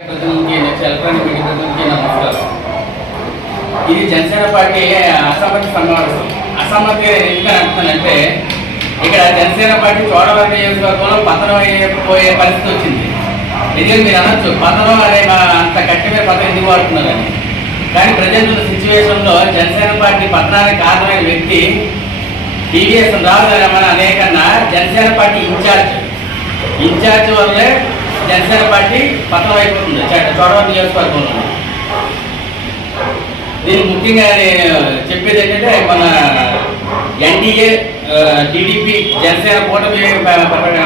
Next electronic media నమస్కారం. ఇది Janasena party అసమ్మతి సమావేశం అసమ్మతి ఎందుకని అంటున్నానంటే ఇక్కడ జనసేన పార్టీ చోడవరం నియోజకవర్గంలో పతనం అయిపోయే పరిస్థితి వచ్చింది. నిజంగా మీరు అనొచ్చు పతనం అనే మా అంత గట్టి మీద పతనం ఎందుకు వాడుతున్నారని కానీ ప్రజెంట్ ఉన్న సిచ్యువేషన్లో జనసేన పార్టీ పతనానికి కారణమైన వ్యక్తి టీవీఎస్ రాజుగారమని అనేకన్నా జనసేన పార్టీ ఇన్ఛార్జ్. ఇన్ఛార్జ్ వల్లే జనసేన పార్టీ పక్కన వైపు ఉంది. చోడవరం నియోజకవర్గంలో దీనికి ముఖ్యంగా నేను చెప్పేది ఏంటంటే మన ఎన్డీఏ టీడీపీ జనసేన కూటమి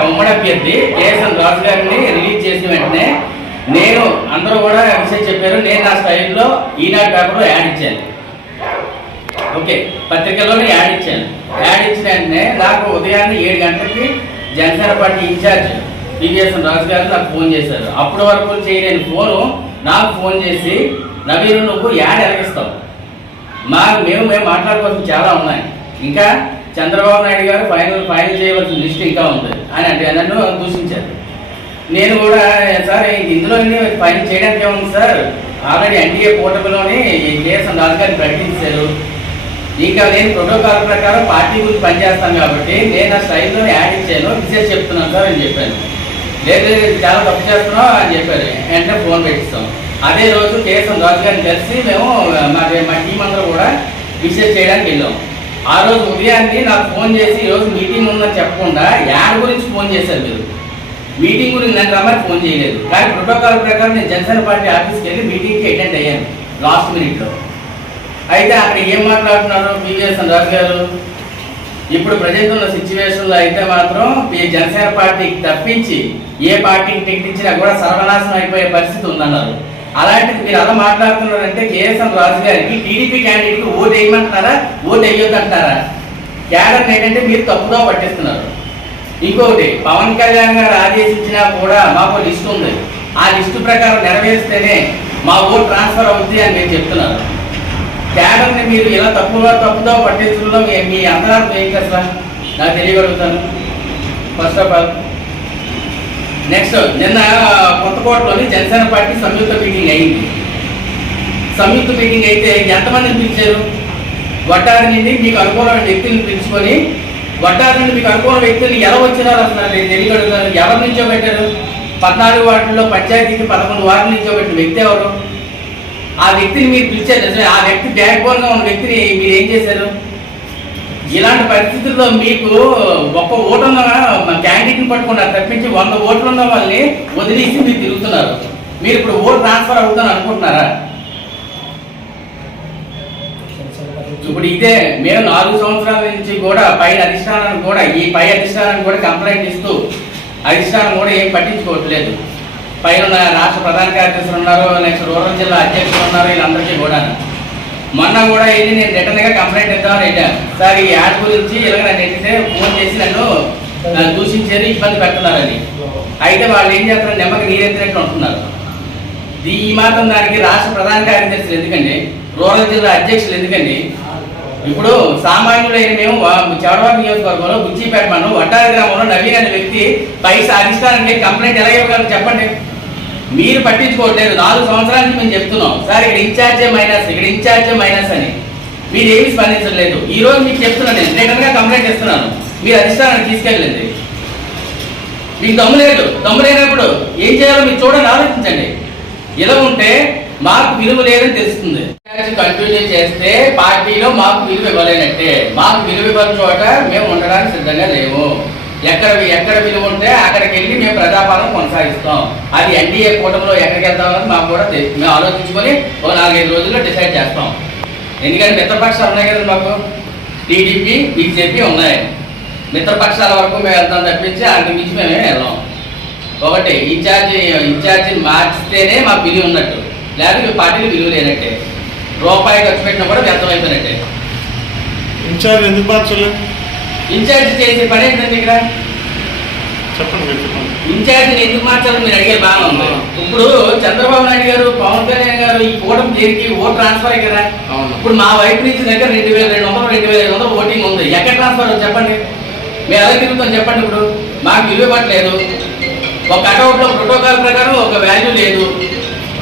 ఉమ్మడి అభ్యర్థి కేఎస్ఎన్ రాజు గారిని రిలీజ్ చేసిన వెంటనే నేను అందరూ కూడా విషయం చెప్పారు. నేను నా స్టైల్లో ఈనాడు పేపర్లో యాడ్ ఇచ్చాను. ఓకే పత్రికలోనే యాడ్ ఇచ్చాను. యాడ్ ఇచ్చిన వెంటనే నాకు ఉదయాన్నే ఏడు గంటలకి Janasena party incharge TVS Raju గారు నాకు ఫోన్ చేశారు. అప్పటి వరకు చేయలేని ఫోను నాకు ఫోన్ చేసి నవీను నువ్వు యాడ్ ఎరగిస్తావు. మా మేము మేము మాట్లాడుకోవాల్సిన చాలా ఉన్నాయి. ఇంకా చంద్రబాబు నాయుడు గారు ఫైనల్ ఫైనల్ చేయవలసిన లిస్ట్ ఇంకా ఉంది. అని అంటే నన్ను దూషించారు. నేను కూడా సార్ ఇందులో ఫైనల్ చేయడానికి ఏముంది సార్? ఆల్రెడీ ఎన్డీఏ కూటమిలోని కేఎస్ఎన్ రాజు గారిని ప్రకటించారు. ఇంకా నేను ప్రోటోకాల్ ప్రకారం పార్టీ గురించి పనిచేస్తాను కాబట్టి నేను ఆ స్టైల్లో యాడ్ ఇచ్చాను. విశేష చెప్తున్నాను సార్ అని చెప్పాను. లేదు చాలా తప్పు చేస్తున్నావు అని చెప్పారు. వెంటనే ఫోన్ పెట్టిస్తాం. అదే రోజు కేసం రాజు గారిని కలిసి మేము మా మా టీం అందరూ కూడా విజిట్ చేయడానికి వెళ్ళాం. ఆ రోజు ఉదయానికి నాకు ఫోన్ చేసి ఈ రోజు మీటింగ్ ఉందని చెప్పకుండా యాడ్ గురించి ఫోన్ చేశారు మీరు. మీటింగ్ గురించి నన్ను రమ్మని ఫోన్ చేయలేదు. కానీ ప్రోటోకాల్ ప్రకారం నేను జనసేన పార్టీ ఆఫీస్కి వెళ్ళి మీటింగ్కి అటెండ్ అయ్యాను లాస్ట్ మినిట్లో అయితే అక్కడ ఏం మాట్లాడుతున్నారు? పివిఎస్ రాజు గారు? ఇప్పుడు ప్రజెంట్ ఉన్న సిచ్యువేషన్లో అయితే మాత్రం ఈ జనసేన పార్టీకి తప్పించి ఏ పార్టీకి టికెట్ కూడా సర్వనాశనం అయిపోయే పరిస్థితి ఉందన్నారు. అలాంటిది మీరు అలా మాట్లాడుతున్నారంటే కేఎస్ఎం రాజు గారికి టీడీపీ క్యాండిడేట్కి ఓటు వేయమంటారా ఓటు వేయొద్దంటారా? క్యాడర్ ఏంటంటే మీరు తప్పుదో పట్టిస్తున్నారు. ఇంకొకటి పవన్ కళ్యాణ్ గారు ఆదేశించినా కూడా మాకు లిస్ట్ ఉంది. ఆ లిస్టు ప్రకారం నెరవేరిస్తేనే మా ఓటు ట్రాన్స్ఫర్ అవుతుంది అని నేను చెప్తున్నాను క్యాడర్ని మీరు ఇలా తప్పుగా తప్పుదో పట్టించడంలో మీ మీ అంతరార్థం ఏంటి అసలు నాకు తెలియగలుగుతాను. ఫస్ట్ ఆఫ్ ఆల్ నెక్స్ట్ నిన్న కొత్తకోటలోని జనసేన పార్టీ సంయుక్త మీటింగ్ అయింది. సంయుక్త మీటింగ్ అయితే ఎంతమందిని పిలిచారు? వడ్డారి నుండి మీకు అనుకూలమైన వ్యక్తులను పిలుచుకొని వడ్డారి నుండి మీకు అనుకూల వ్యక్తులు ఎలా వచ్చినారు అసలు నేను తెలియగలుగుతాను. ఎవరి నుంచో పెట్టారు? పద్నాలుగు వార్డుల్లో పంచాయతీకి పదకొండు వార్డుల నుంచో పెట్టిన వ్యక్తి ఎవరు? ఆ వ్యక్తిని మీరు పిలిచారు నిజమే. ఆ వ్యక్తి బ్యాక్ బోన్గా ఉన్న వ్యక్తిని మీరు ఏం చేశారు? ఇలాంటి పరిస్థితుల్లో మీకు ఒక్క ఓటు ఉన్న క్యాండిడేట్ని పట్టుకున్నారు తప్పించి వంద ఓట్లు ఉన్న వాళ్ళని వదిలేసి మీరు తిరుగుతున్నారు. మీరు ఇప్పుడు ఓటు ట్రాన్స్ఫర్ అవుతాను అనుకుంటున్నారా? ఇప్పుడు ఇదే మేము నాలుగు సంవత్సరాల నుంచి కూడా పైన అధిష్టానాన్ని కూడా ఈ పై అధిష్టానాన్ని కూడా కంప్లైంట్ ఇస్తూ అధిష్టానం కూడా ఏం పట్టించుకోవట్లేదు. పైన రాష్ట్ర ప్రధాన కార్యదర్శులు ఉన్నారు నెక్స్ట్ రూరల్ జిల్లా అధ్యక్షులు ఉన్నారు వీళ్ళందరికీ కూడా. మొన్న కూడా వెళ్ళి నేను రిటర్న్గా కంప్లైంట్ ఇద్దామని వెళ్ళాను సార్ ఈ యాడ్ గురించి ఇలాగ నన్ను ఫోన్ చేసి నన్ను దూషించారు ఇబ్బంది పెడుతున్నారని అయితే వాళ్ళు ఏం చేస్తారు నెమ్మకి నీరెత్తినట్టు ఉంటున్నారు. ఈ మాత్రం దానికి రాష్ట్ర ప్రధాన కార్యదర్శులు ఎందుకండి రూరల్ జిల్లా అధ్యక్షులు ఎందుకండి? ఇప్పుడు సామాన్యులైన మేము చౌడవాడ నియోజకవర్గంలో బుచ్చిపేట మనం వడ్డారి గ్రామంలో నవీన్ అనే వ్యక్తి పై అధిష్టానానికి కంప్లైంట్ ఎలా ఇవ్వగలరు చెప్పండి? మీరు పట్టించుకోవట్లేదు. నాలుగు సంవత్సరాల నుంచి మేము చెప్తున్నాం. సార్ ఇక్కడ ఇన్ఛార్జే మైనస్ ఇక్కడ ఇన్ఛార్జే మైనస్ అని. మీరు ఏమి స్పందించలేదు ఈ రోజు మీకు చెప్తున్నాను నేను. రిటర్న్గా కంప్లైంట్ ఇస్తున్నాను మీరు అధిష్టానాన్ని తీసుకెళ్ళండి. మీకు దమ్ము లేదు. దమ్ము లేనప్పుడు ఏం చేయాలో మీరు చూడండి ఆలోచించండి. ఇలా ఉంటే మాకు విలువ లేదని తెలుస్తుంది. కంటిన్యూ చేస్తే పార్టీలో మాకు విలువ ఇవ్వలేనట్టే. మాకు విలువ ఇవ్వని చోట మేము ఉండడానికి సిద్ధంగా లేము. ఎక్కడ ఎక్కడ విలువ ఉంటే అక్కడికి వెళ్ళి మేము ప్రజాపాలన కొనసాగిస్తాం. అది ఎన్డీఏ కూటమిలో ఎక్కడికి వెళ్తామని మాకు కూడా తెలుసు మేము ఆలోచించుకొని ఒక నాలుగైదు రోజుల్లో డిసైడ్ చేస్తాం. ఎందుకంటే మిత్రపక్షాలు ఉన్నాయి కదా మాకు. టీడీపీ బీజేపీ ఉన్నాయి. మిత్రపక్షాల వరకు మేము వెళ్తాం తప్పించి అక్కడికి మించి మేమే వెళ్ళాం. ఒకటి ఇన్ఛార్జి ఇన్ఛార్జిని మార్చితేనే మాకు విలువ ఉన్నట్టు. లేకపోతే మీ పార్టీకి విలువ లేనట్టే. రూపాయి ఖర్చు పెట్టినా కూడా వ్యర్థమైపోయినట్టే. ఇన్ఛార్జ్ ఎందుకు మార్చలేదు ఇన్ఛార్జి చేసే పని ఏంటండి ఇక్కడ? చెప్పండి మీరు చెప్పండి. ఇన్ఛార్జిని ఎందుకు మార్చాలని మీరు అడిగే బాగా ఉంది. ఇప్పుడు చంద్రబాబు నాయుడు గారు పవన్ కళ్యాణ్ గారు ఈ కూటమి దేనికి ఓట్ ట్రాన్స్ఫర్ కదా? ఇప్పుడు మా వైపు నుంచి దగ్గర రెండు వేల రెండు వందలు రెండు వేల ఐదు వందలు ఓటింగ్ ఉంది. ఎక్కడ ట్రాన్స్ఫర్ చెప్పండి? మేము ఎలా తిరుగుతాం చెప్పండి ఇప్పుడు. మాకు విలువ ఇవ్వట్లేదు ఒక కటౌట్లో ప్రోటోకాల్ ప్రకారం ఒక వాల్యూ లేదు.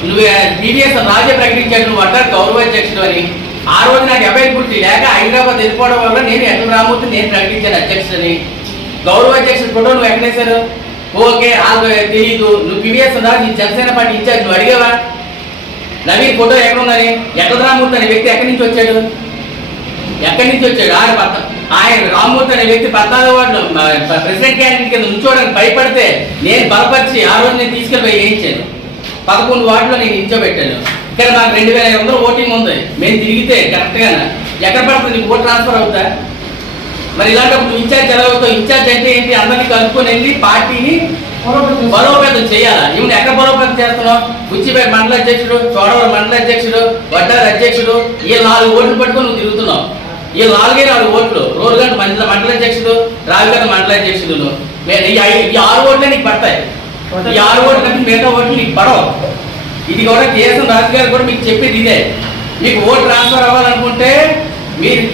నువ్వు టీవీఎస్ రాజే ప్రకటించాడు నువ్వు అంటారు గౌరవ అధ్యక్షుడు అని. ఆ రోజు నాకు అవైలబిలిటీ లేక హైదరాబాద్ వెళ్ళిపోవడం వల్ల నేను ఎక్కడ రామూర్తి నేను ప్రకటించాను అధ్యక్షుడిని. గౌరవ అధ్యక్షుడు ఫోటో నువ్వు ఎక్కడేశారు ఓకే వాళ్ళకి తెలియదు నువ్వు పివిఎస్ రాజు ఈ జనసేన పార్టీ ఇన్ఛార్జ్ నువ్వు అడిగావా? నవీన్ ఫోటో ఎక్కడ ఉందని ఎక్కడ రామూర్తి అనే వ్యక్తి ఎక్కడి నుంచి వచ్చాడు? ఎక్కడి నుంచి వచ్చాడు? ఆయన పద్ద ఆయన రామ్మూర్తి అనే వ్యక్తి పద్నాలుగు వార్డులో ప్రెసిడెంట్ క్యాండిడేట్ కింద ఉంచోడానికి భయపడితే నేను బలపరిచి ఆ రోజు నేను తీసుకెళ్ళి వేయించాను పదకొండు వాటిలో నేను నిల్చోబెట్టాను. ఇక్కడ మాకు రెండు వేల ఐదు వందలు ఓటింగ్ ఉంది. మేము తిరిగితే కరెక్ట్గా ఎక్కడ పడుతుంది నీకు ఓట్ ట్రాన్స్ఫర్ అవుతా? మరి ఇలాంటప్పుడు నువ్వు ఇన్ఛార్జ్ ఎలా అవుతావు? ఇన్ఛార్జ్ అంటే ఏంటి? అందరినీ కలుపుకొని వెళ్ళి పార్టీని బలోపేతం చేయాలా? ఈవెన్ ఎక్కడ బలోపేతం చేస్తున్నావు? కుచ్చిపేట మండల అధ్యక్షుడు చోడవరం మండల అధ్యక్షుడు వడ్డారి అధ్యక్షుడు ఈ నాలుగు ఓట్లు పట్టుకొని నువ్వు తిరుగుతున్నావు. ఈ నాలుగే నాలుగు ఓట్లు. రోజుగంట మండల మండల అధ్యక్షుడు రావిగంట మండల అధ్యక్షుడు మే- ఈ ఈ ఆరు ఓట్లే నీకు పడతాయి. ఈ ఆరు ఓట్లు కంటే మిగతా ఓట్లు నీకు పడవు. ఇది కూడా కేసు రాజు గారు కూడా మీకు చెప్పేది ఇదే. మీకు ఓటు ట్రాన్స్ఫర్ అవ్వాలనుకుంటే మీరు